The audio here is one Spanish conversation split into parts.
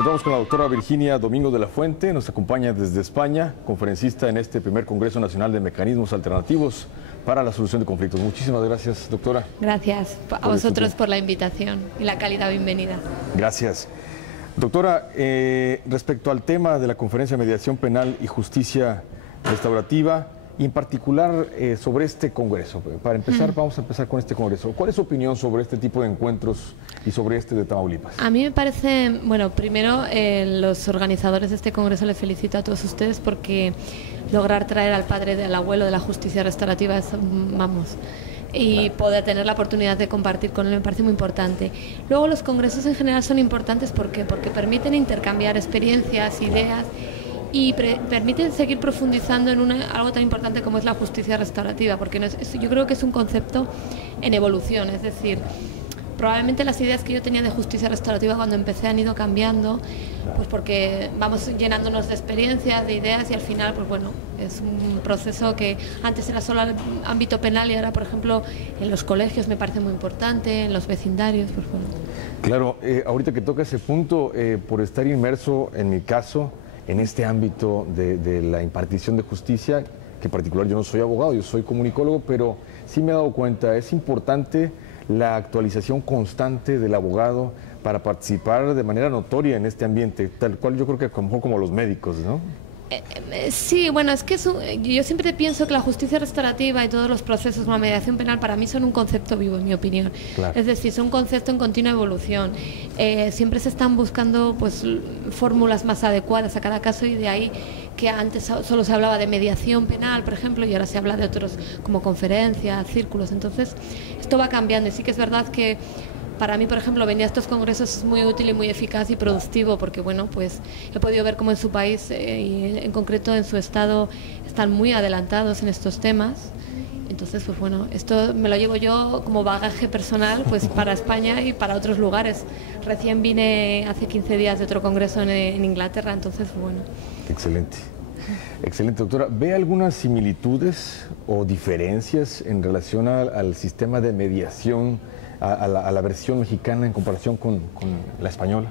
encontramos con la doctora Virginia Domingo de la Fuente, nos acompaña desde España, conferencista en este primer Congreso Nacional de Mecanismos Alternativos para la Solución de Conflictos. Muchísimas gracias, doctora. Gracias a vosotros por la invitación y la cálida bienvenida. Gracias. Doctora, respecto al tema de la Conferencia de Mediación Penal y Justicia Restaurativa, y en particular sobre este Congreso. Para empezar, vamos a empezar con este Congreso. ¿Cuál es su opinión sobre este tipo de encuentros y sobre este de Tamaulipas? A mí me parece, bueno, primero los organizadores de este Congreso les felicito a todos ustedes porque lograr traer al padre del abuelo de la justicia restaurativa es, vamos, y poder tener la oportunidad de compartir con él me parece muy importante. Luego los congresos en general son importantes porque permiten intercambiar experiencias, ideas y permiten seguir profundizando en algo tan importante como es la justicia restaurativa, porque yo creo que es un concepto en evolución, es decir, probablemente las ideas que yo tenía de justicia restaurativa cuando empecé han ido cambiando, pues porque vamos llenándonos de experiencias, de ideas y al final, pues bueno, es un proceso que antes era solo al ámbito penal y ahora, por ejemplo, en los colegios me parece muy importante, en los vecindarios, pues bueno. Claro, ahorita que toca ese punto, por estar inmerso en mi caso, en este ámbito de la impartición de justicia, que en particular yo no soy abogado, yo soy comunicólogo, pero sí me he dado cuenta, es importante la actualización constante del abogado para participar de manera notoria en este ambiente, tal cual yo creo que como los médicos, ¿no? Sí, bueno, es que yo siempre pienso que la justicia restaurativa y todos los procesos, la mediación penal, para mí son un concepto vivo, en mi opinión. Claro. Es decir, son un concepto en continua evolución. Siempre se están buscando pues fórmulas más adecuadas a cada caso y de ahí que antes solo se hablaba de mediación penal, por ejemplo, y ahora se habla de otros como conferencias, círculos. Entonces, esto va cambiando y sí que es verdad que para mí, por ejemplo, venir a estos congresos es muy útil y muy eficaz y productivo porque, bueno, pues he podido ver cómo en su país y en concreto en su estado están muy adelantados en estos temas. Entonces, pues bueno, esto me lo llevo yo como bagaje personal pues para España y para otros lugares. Recién vine hace 15 días de otro congreso en Inglaterra, entonces, pues bueno. Excelente. Excelente, doctora. ¿Ve algunas similitudes o diferencias en relación al sistema de mediación, a la versión mexicana en comparación con la española?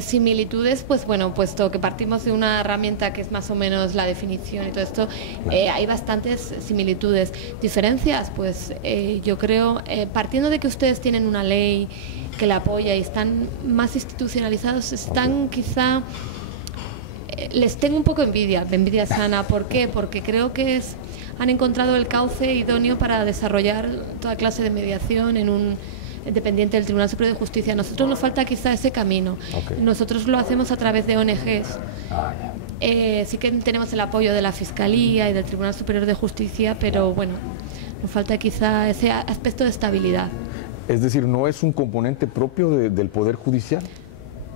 Similitudes, pues bueno, puesto que partimos de una herramienta que es más o menos la definición y todo esto, claro. Hay bastantes similitudes. Diferencias, pues yo creo, partiendo de que ustedes tienen una ley que la apoya y están más institucionalizados, están quizá, les tengo un poco envidia sana. ¿Por qué? Porque creo que han encontrado el cauce idóneo para desarrollar toda clase de mediación en un dependiente del Tribunal Superior de Justicia. A nosotros nos falta quizá ese camino. Okay. Nosotros lo hacemos a través de ONGs. Sí que tenemos el apoyo de la Fiscalía y del Tribunal Superior de Justicia, pero bueno, nos falta quizá ese aspecto de estabilidad. Es decir, ¿no es un componente propio del Poder Judicial?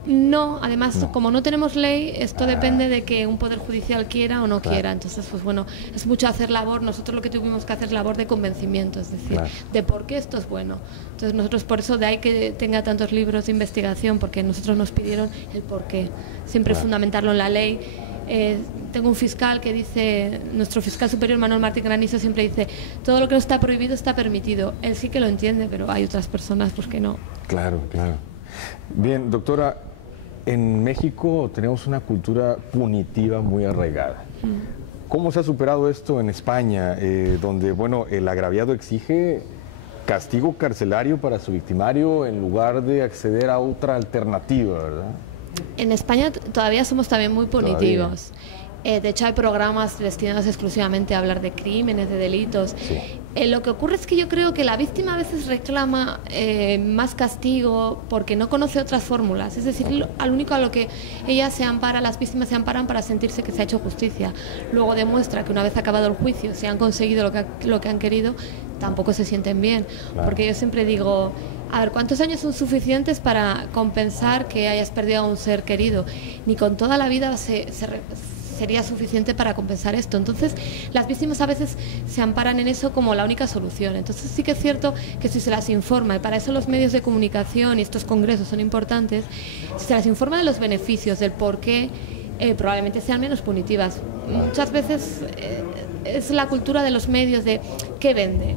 No, además, como no tenemos ley, esto depende de que un poder judicial quiera o no quiera. Entonces, pues bueno, es mucho hacer labor. Nosotros lo que tuvimos que hacer es labor de convencimiento, es decir, de por qué esto es bueno. Entonces, nosotros por eso de ahí que tenga tantos libros de investigación, porque nosotros nos pidieron el por qué. Siempre fundamentarlo en la ley. Tengo un fiscal que dice, nuestro fiscal superior Manuel Martín Granizo siempre dice, todo lo que no está prohibido está permitido. Él sí que lo entiende, pero hay otras personas pues que no. Claro, claro. Bien, doctora, en México tenemos una cultura punitiva muy arraigada. ¿Cómo se ha superado esto en España, donde, bueno, el agraviado exige castigo carcelario para su victimario en lugar de acceder a otra alternativa, verdad? En España todavía somos también muy punitivos. De hecho, hay programas destinados exclusivamente a hablar de crímenes, de delitos. Sí. Lo que ocurre es que yo creo que la víctima a veces reclama más castigo porque no conoce otras fórmulas. Es decir, al único a lo que ella se ampara, las víctimas se amparan para sentirse que se ha hecho justicia. Luego demuestra que una vez acabado el juicio, si han conseguido lo que han querido, tampoco se sienten bien. Claro. Porque yo siempre digo, a ver, ¿cuántos años son suficientes para compensar que hayas perdido a un ser querido? Ni con toda la vida sería suficiente para compensar esto. Entonces, las víctimas a veces se amparan en eso como la única solución. Entonces, sí que es cierto que si se las informa, y para eso los medios de comunicación y estos congresos son importantes, si se las informa de los beneficios, del por qué, probablemente sean menos punitivas. Muchas veces es la cultura de los medios de ¿qué vende?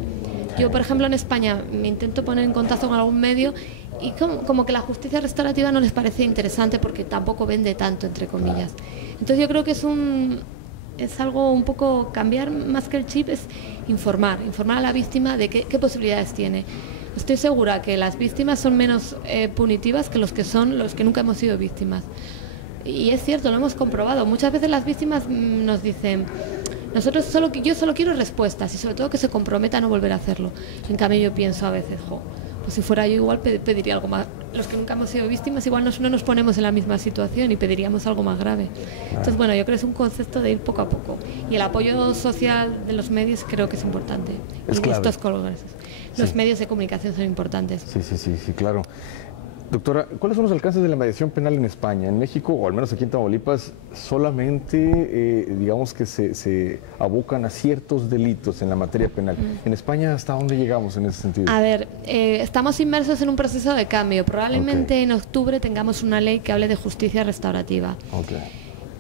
Yo, por ejemplo, en España me intento poner en contacto con algún medio y como que la justicia restaurativa no les parece interesante porque tampoco vende tanto, entre comillas. Entonces yo creo que es algo un poco cambiar, más que el chip, es informar a la víctima de qué posibilidades tiene. Estoy segura que las víctimas son menos punitivas que los que nunca hemos sido víctimas. Y es cierto, lo hemos comprobado. Muchas veces las víctimas nos dicen, yo solo quiero respuestas y sobre todo que se comprometa a no volver a hacerlo. En cambio yo pienso a veces, pues si fuera yo igual pediría algo más. Los que nunca hemos sido víctimas igual no nos ponemos en la misma situación y pediríamos algo más grave. Entonces bueno, yo creo que es un concepto de ir poco a poco. Y el apoyo social de los medios creo que es importante. Es clave. Estos colores. Los medios de comunicación son importantes. Sí, claro. Doctora, ¿cuáles son los alcances de la mediación penal en España? En México, o al menos aquí en Tamaulipas, solamente, digamos que se abocan a ciertos delitos en la materia penal. En España, ¿hasta dónde llegamos en ese sentido? A ver, estamos inmersos en un proceso de cambio. Probablemente en octubre tengamos una ley que hable de justicia restaurativa.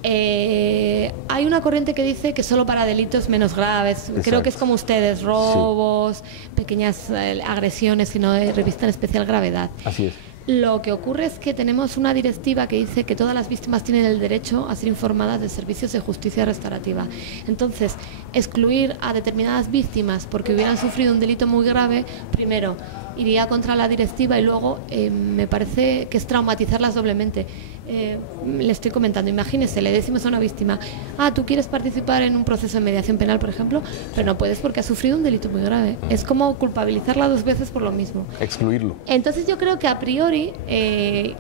Hay una corriente que dice que solo para delitos menos graves. Exacto. Creo que es como ustedes, robos, pequeñas agresiones que no revisten especial gravedad. Así es. Lo que ocurre es que tenemos una directiva que dice que todas las víctimas tienen el derecho a ser informadas de servicios de justicia restaurativa. Entonces, excluir a determinadas víctimas porque hubieran sufrido un delito muy grave, primero, iría contra la directiva y luego me parece que es traumatizarlas doblemente. Le estoy comentando, imagínese, le decimos a una víctima, tú quieres participar en un proceso de mediación penal, por ejemplo, pero no puedes porque has sufrido un delito muy grave. Es como culpabilizarla 2 veces por lo mismo. Excluirlo. Entonces yo creo que a priori,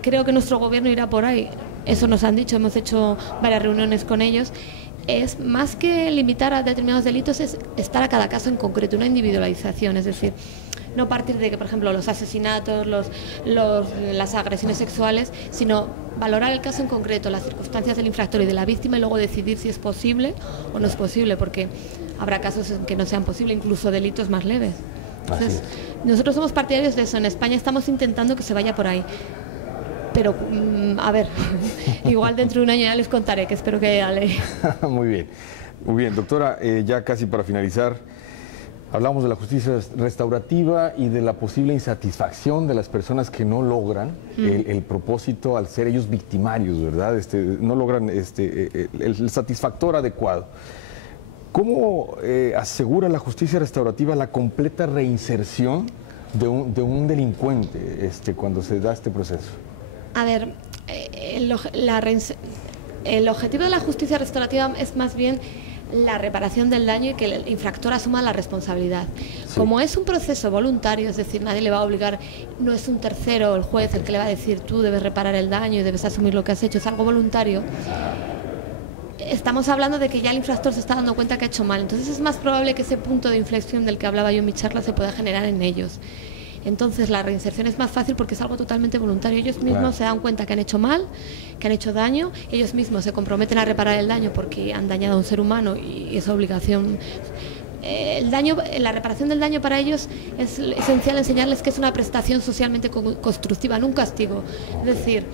creo que nuestro gobierno irá por ahí. Eso nos han dicho, hemos hecho varias reuniones con ellos. Es más que limitar a determinados delitos, es estar a cada caso en concreto, una individualización, es decir, no partir de que, por ejemplo, los asesinatos, las agresiones sexuales, sino valorar el caso en concreto, las circunstancias del infractor y de la víctima y luego decidir si es posible o no es posible, porque habrá casos en que no sean posibles, incluso delitos más leves. Entonces, nosotros somos partidarios de eso. En España estamos intentando que se vaya por ahí. Pero, a ver, igual dentro de un año ya les contaré, que espero que haya ley. Muy bien, doctora, ya casi para finalizar, hablamos de la justicia restaurativa y de la posible insatisfacción de las personas que no logran el propósito al ser ellos victimarios, ¿verdad? No logran el satisfactor adecuado. ¿Cómo asegura la justicia restaurativa la completa reinserción de un delincuente cuando se da este proceso? A ver, el objetivo de la justicia restaurativa es más bien la reparación del daño y que el infractor asuma la responsabilidad. Sí. Como es un proceso voluntario, es decir, nadie le va a obligar, no es un tercero, el juez, el que le va a decir tú debes reparar el daño y debes asumir lo que has hecho, es algo voluntario. Estamos hablando de que ya el infractor se está dando cuenta que ha hecho mal, entonces es más probable que ese punto de inflexión del que hablaba yo en mi charla se pueda generar en ellos. Entonces la reinserción es más fácil porque es algo totalmente voluntario. Ellos mismos se dan cuenta que han hecho mal, que han hecho daño, ellos mismos se comprometen a reparar el daño porque han dañado a un ser humano y es obligación. La reparación del daño para ellos es esencial enseñarles que es una prestación socialmente constructiva, no un castigo. Es decir,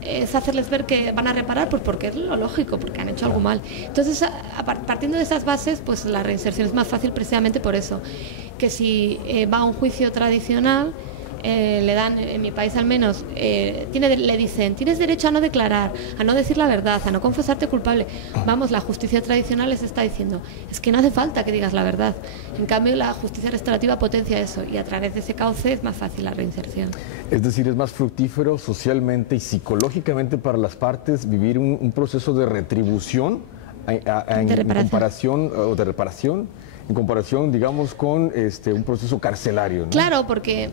es hacerles ver que van a reparar pues porque es lo lógico, porque han hecho algo mal. Entonces, partiendo de esas bases, pues la reinserción es más fácil precisamente por eso. Que si va a un juicio tradicional, le dan, en mi país al menos, le dicen, tienes derecho a no declarar, a no decir la verdad, a no confesarte culpable. Vamos, la justicia tradicional les está diciendo, es que no hace falta que digas la verdad. En cambio, la justicia restaurativa potencia eso y a través de ese cauce es más fácil la reinserción. Es decir, es más fructífero socialmente y psicológicamente para las partes vivir un proceso de retribución en comparación, o de reparación, en comparación, digamos, con un proceso carcelario, ¿no? Claro, porque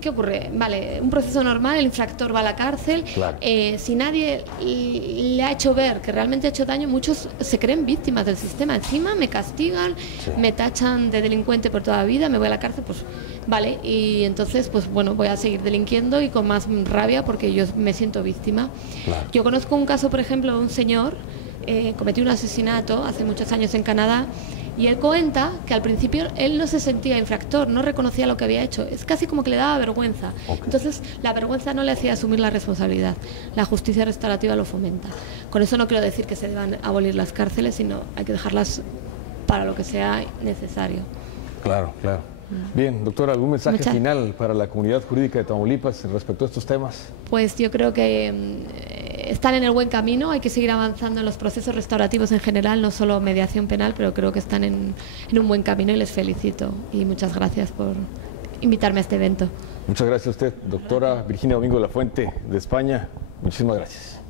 ¿qué ocurre? Vale, un proceso normal, el infractor va a la cárcel, claro. Si nadie le ha hecho ver que realmente ha hecho daño, muchos se creen víctimas del sistema. Encima me castigan, me tachan de delincuente por toda la vida, me voy a la cárcel, pues vale, y entonces pues bueno, voy a seguir delinquiendo y con más rabia porque yo me siento víctima. Claro. Yo conozco un caso, por ejemplo, de un señor cometió un asesinato hace muchos años en Canadá. Y él cuenta que al principio él no se sentía infractor, no reconocía lo que había hecho, es casi como que le daba vergüenza. Okay. Entonces la vergüenza no le hacía asumir la responsabilidad. La justicia restaurativa lo fomenta. Con eso no quiero decir que se deban abolir las cárceles, sino hay que dejarlas para lo que sea necesario. Claro, claro. Bien, doctora, ¿algún mensaje final para la comunidad jurídica de Tamaulipas respecto a estos temas? Pues yo creo que están en el buen camino, hay que seguir avanzando en los procesos restaurativos en general, no solo mediación penal, pero creo que están en un buen camino y les felicito. Y muchas gracias por invitarme a este evento. Muchas gracias a usted, doctora Virginia Domingo de la Fuente, de España. Muchísimas gracias.